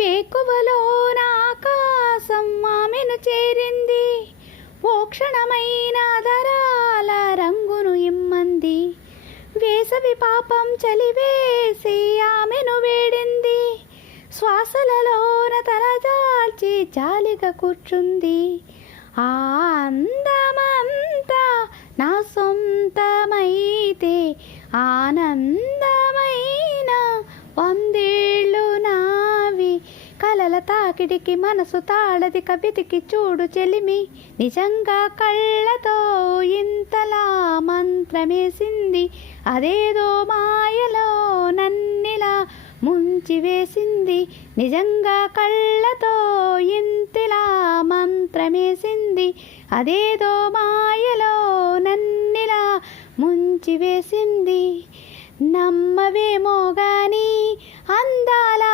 వేకువలో ఆకాశం ఆమెను చేరింది, ఓ క్షణమైన ధరాల రంగును ఇమ్మంది. వేసవి పాపం చలివేసి ఆమెను వేడింది, శ్వాసలలోన తలదాల్చి జాలిగా కూర్చుంది. ఆ అందమంతా నా సొంతమైతే ఆనందమైన వందేళ్ళు నావి. కలల తాకిడికి మనసు తాళది, కవితకి చూడు చెలిమి. నిజంగా కళ్ళతో ఇంతలా మంత్రమేసింది, అదేదో మాయలో నన్నిలా ముంచివేసింది. నిజంగా కళ్ళతో ఇంతలా మంత్రమేసింది, అదేదో మాయలో నన్నిలా ముంచివేసింది. నమ్మవేమో గాని అందాల